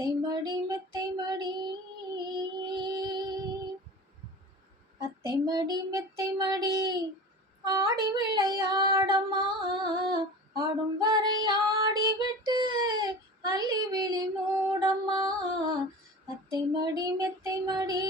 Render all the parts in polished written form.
அத்தை மடி மெத்தை மடி, அத்தை மடி மெத்தை மடி, ஆடி விளையாடம்மா. ஆடும் வரை ஆடிவிட்டு அள்ளி விழி மூடம்மா. அத்தை மடி மெத்தை மடி.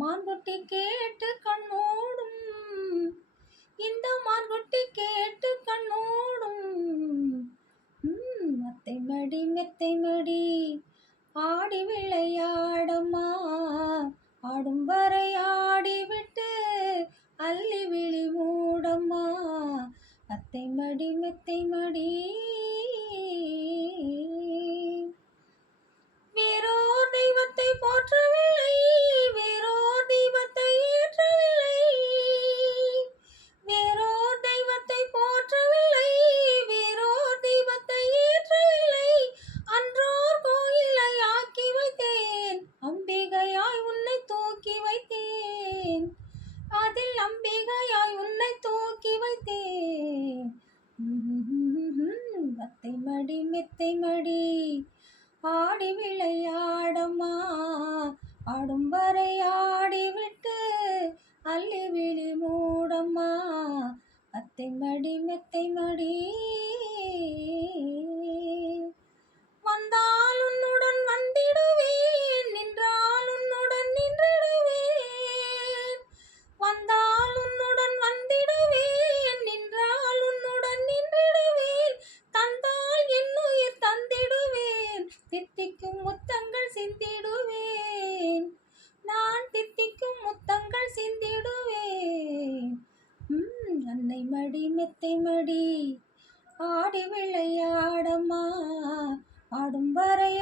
மான்குட்டி கேட்டு கண்ணோடும், இந்த மான்குட்டி கேட்டு கண்ணோடும். அத்தை மடி மெத்தை மடி, ஆடி விளையாடம்மா. ஆடும் வரை ஆடிவிட்டு அள்ளி விழி மூடம்மா. அத்தை மடி மெத்தை மடி. வேறோர் தெய்வத்தை போற்றவில்லை, வேறோர் தெய்வத்தை ஏற்றவில்லை, வேறோர் தெய்வத்தை போற்றவில்லை, வேறோர் தெய்வத்தை ஏற்றவில்லை. அன்றோர் கோயிலை ஆக்கி வைத்தேன், அம்பிகையாய் உன்னை தூக்கி வைத்தேன். அதில் அம்பிகையாய் உன்னை தூக்கி வைத்தேன். அத்தை மடி மெத்தை மடி, ஆடி விளையாடம்மா. ஆடும் வரை ஆடிவிட்டு அள்ளி விழி மூடம்மா. அத்தை மடி மெத்தை மடி. வந்தால் உன்னுடன் வந்திடுவேன், நின்றால் உன்னுடன் நின்றிடுவேன். வந்தால் உன்னுடன் வந்திடுவேன், நின்றால் உன்னுடன் நின்றிடுவேன். தந்தால் என் உயிர் தந்திடுவேன், தித்திக்கும் முத்தங்கள் சிந்திடுவேன். நான் தித்திக்கும் முத்தங்கள் சிந்திடுவேன். அன்னை மடி மெத்தை மடி, ஆடி விளையாடம்மா. ஆடும் வரை